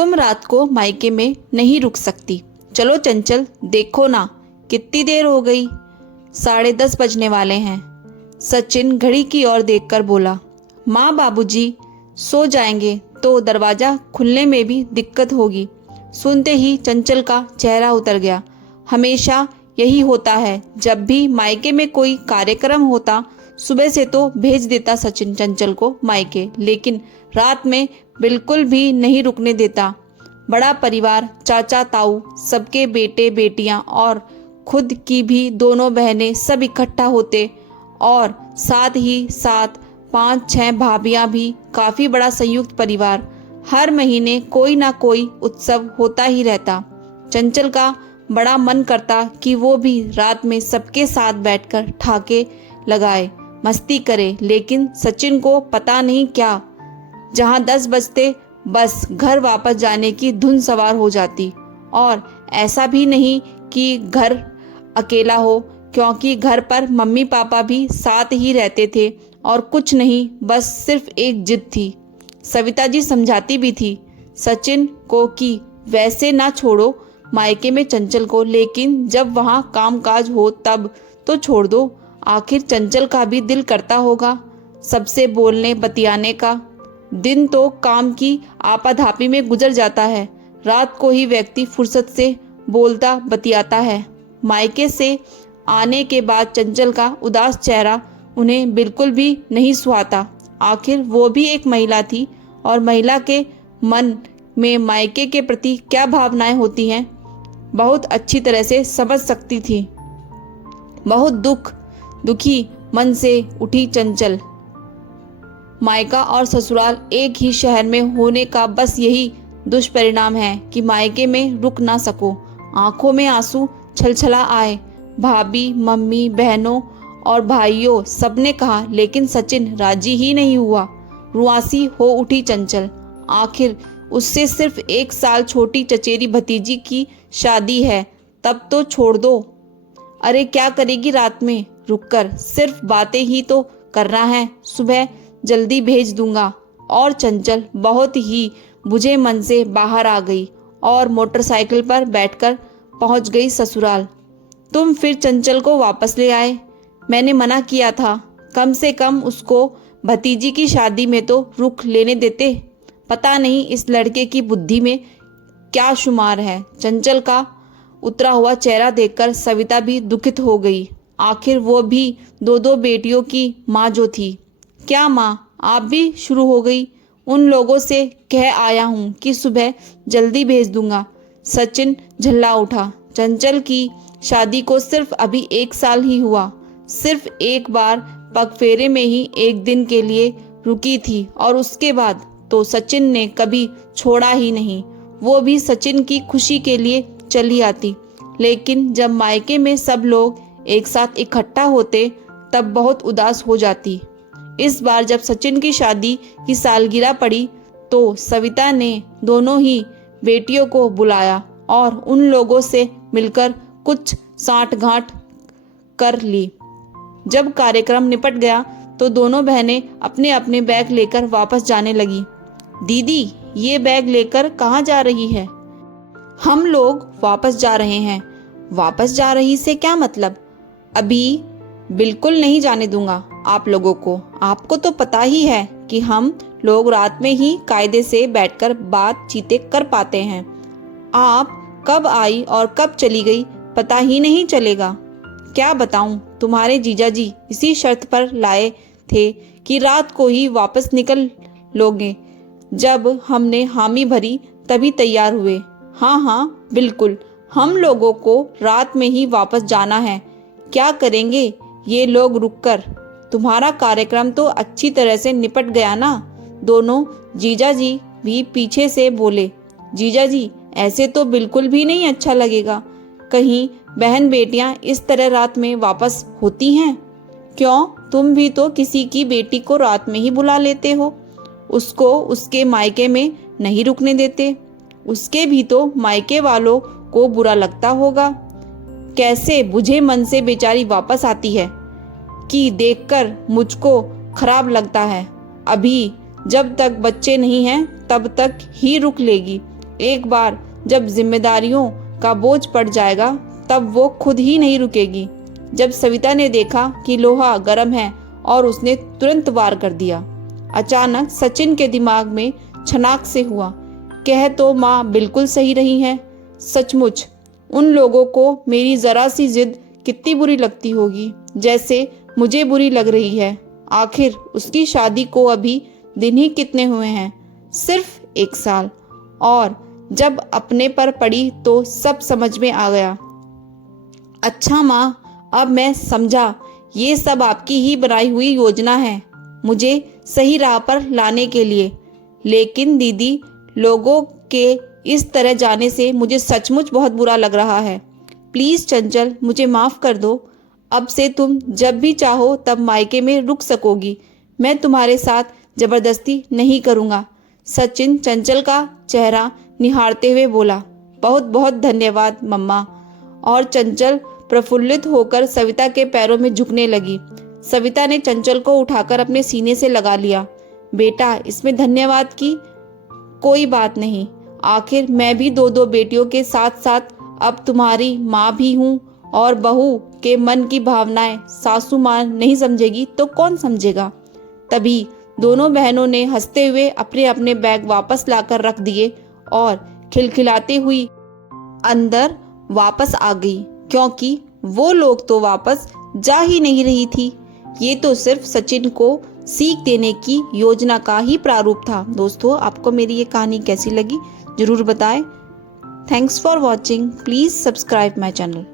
तुम रात को मायके में नहीं रुक सकती। चलो चंचल, देखो ना कितनी देर हो गई, 10:30 बजने वाले हैं। सचिन घड़ी की ओर देखकर बोला। माँ बाबूजी सो जाएंगे तो दरवाज़ा खुलने में भी दिक्कत होगी। सुनते ही चंचल का चेहरा उतर गया। हमेशा यही होता है, जब भी मायके में कोई कार्यक्रम होता सुबह से तो भेज देता सचिन चंचल को मायके, लेकिन रात में बिल्कुल भी नहीं रुकने देता। बड़ा परिवार, चाचा ताऊ, सबके बेटे बेटियां और खुद की भी दोनों बहनें सब इकट्ठा होते और साथ ही साथ 5-6 भाभियां भी। काफ़ी बड़ा संयुक्त परिवार। हर महीने कोई ना कोई उत्सव होता ही रहता। चंचल का बड़ा मन करता कि वो भी रात में सबके साथ बैठकर ठाके लगाए, मस्ती करे, लेकिन सचिन को पता नहीं क्या, जहाँ 10 बजते बस घर वापस जाने की धुन सवार हो जाती। और ऐसा भी नहीं कि घर अकेला हो, क्योंकि घर पर मम्मी पापा भी साथ ही रहते थे। और कुछ नहीं, बस सिर्फ एक जिद थी। सविता जी समझाती भी थी सचिन को कि वैसे ना छोड़ो मायके में चंचल को, लेकिन जब वहाँ कामकाज हो तब तो छोड़ दो। आखिर चंचल का भी दिल करता होगा सबसे बोलने बतियाने का। दिन तो काम की आपाधापी में गुजर जाता है, रात को ही व्यक्ति फुर्सत से बोलता बतियाता है। मायके से आने के बाद चंचल का उदास चेहरा उन्हें बिल्कुल भी नहीं सुहाता। आखिर वो भी एक महिला थी और महिला के मन में मायके के प्रति क्या भावनाएं होती हैं बहुत अच्छी तरह से समझ सकती थी। बहुत दुखी मन से उठी चंचल। मायका और ससुराल एक ही शहर में होने का बस यही दुष्परिणाम है कि मायके में रुक ना सको। आंखों में आंसू छलछला आए। भाभी, मम्मी, बहनों और भाइयों सबने कहा, लेकिन सचिन राजी ही नहीं हुआ। रुआसी हो उठी चंचल। आखिर उससे सिर्फ 1 साल छोटी चचेरी भतीजी की शादी है, तब तो छोड़ दो। अरे क्या करेगी रात में रुककर, सिर्फ बातें ही तो करना है। सुबह जल्दी भेज दूंगा। और चंचल बहुत ही बुझे मन से बाहर आ गई और मोटरसाइकिल पर बैठकर पहुंच गई ससुराल। तुम फिर चंचल को वापस ले आए। मैंने मना किया था, कम से कम उसको भतीजी की शादी में तो रुख लेने देते। पता नहीं इस लड़के की बुद्धि में क्या शुमार है। चंचल का उतरा हुआ चेहरा देखकर सविता भी दुखित हो गई। आखिर वो भी 2 बेटियों की माँ जो थी। क्या माँ, आप भी शुरू हो गई? उन लोगों से कह आया हूँ कि सुबह जल्दी भेज दूंगा। सचिन झल्ला उठा। चंचल की शादी को सिर्फ अभी 1 साल ही हुआ। सिर्फ एक बार पगफेरे में ही 1 दिन के लिए रुकी थी और उसके बाद तो सचिन ने कभी छोड़ा ही नहीं। वो भी सचिन की खुशी के लिए चली आती, लेकिन जब मायके में सब लोग एक साथ इकट्ठा होते तब बहुत उदास हो जाती। इस बार जब सचिन की शादी की सालगिरह पड़ी तो सविता ने दोनों ही बेटियों को बुलाया और उन लोगों से मिलकर कुछ साठगांठ कर ली। जब कार्यक्रम निपट गया तो दोनों बहनें अपने अपने बैग लेकर वापस जाने लगी। दीदी, ये बैग लेकर कहाँ जा रही है? हम लोग वापस जा रहे हैं। वापस जा रही से क्या मतलब? अभी बिल्कुल नहीं जाने दूंगा आप लोगों को। आपको तो पता ही है कि हम लोग रात में ही कायदे से बैठकर बातचीतें कर पाते हैं। आप कब आई और कब चली गई पता ही नहीं चलेगा। क्या बताऊं, तुम्हारे जीजाजी इसी शर्त पर लाए थे कि रात को ही वापस निकल लोगे। जब हमने हामी भरी तभी तैयार हुए। हाँ, बिल्कुल, हम लोगों को रात में ही वापस जाना है। क्या करेंगे ये लोग रुककर? तुम्हारा कार्यक्रम तो अच्छी तरह से निपट गया ना? दोनों जीजाजी भी पीछे से बोले। जीजाजी, ऐसे तो बिल्कुल भी नहीं अच्छा लगेगा। कहीं बहन बेटियां इस तरह रात में वापस होती हैं? क्यों, तुम भी तो किसी की बेटी को रात में ही बुला लेते हो। उसको उसके मायके में नहीं रुकने देते। उसके भी तो मायके वालों को बुरा लगता होगा। कैसे बुझे मन से बेचारी वापस आती है कि देखकर मुझको खराब लगता है। अभी जब तक बच्चे नहीं हैं तब तक ही रुक लेगी, एक बार जब जिम्मेदारियों का बोझ पड़ जाएगा तब वो खुद ही नहीं रुकेगी। जब सविता ने देखा कि लोहा गर्म है और उसने तुरंत वार कर दिया। अचानक सचिन के दिमाग में छनाक से हुआ, कह तो माँ बिल्कुल सही रही हैं। सचमुच उन लोगों को मेरी जरा सी जिद कितनी बुरी लगती होगी, जैसे मुझे बुरी लग रही है। आखिर उसकी शादी को अभी दिन ही कितने हुए हैं, सिर्फ 1 साल। और जब अपने पर पड़ी तो सब समझ में आ गया। अच्छा माँ, अब मैं समझा, ये सब आपकी ही बनाई हुई योजना है मुझे सही राह पर लाने के लिए। लेकिन दीदी, लोगों के इस तरह जाने से मुझे सचमुच बहुत बुरा लग रहा है। प्लीज़ चंचल, मुझे माफ़ कर दो। अब से तुम जब भी चाहो तब मायके में रुक सकोगी। मैं तुम्हारे साथ ज़बरदस्ती नहीं करूँगा। सचिन चंचल का चेहरा निहारते हुए बोला, बहुत बहुत धन्यवाद मम्मा। और चंचल प्रफुल्लित होकर सविता के पैरों में झुकने लगी। सविता ने चंचल को उठाकर अपने सीने से लगा लिया। बेटा, इसमें धन्यवाद की कोई बात नहीं। आखिर मैं भी 2 बेटियों के साथ साथ अब तुम्हारी माँ भी हूँ, और बहू के मन की भावनाएं सासू माँ नहीं समझेगी तो कौन समझेगा। तभी दोनों बहनों ने हंसते हुए अपने अपने बैग वापस लाकर रख दिए और खिलखिलाती हुई अंदर वापस आ गई, क्योंकि वो लोग तो वापस जा ही नहीं रही थी। ये तो सिर्फ सचिन को सीख देने की योजना का ही प्रारूप था। दोस्तों, आपको मेरी ये कहानी कैसी लगी जरूर बताएं। Thanks for watching. Please subscribe my channel.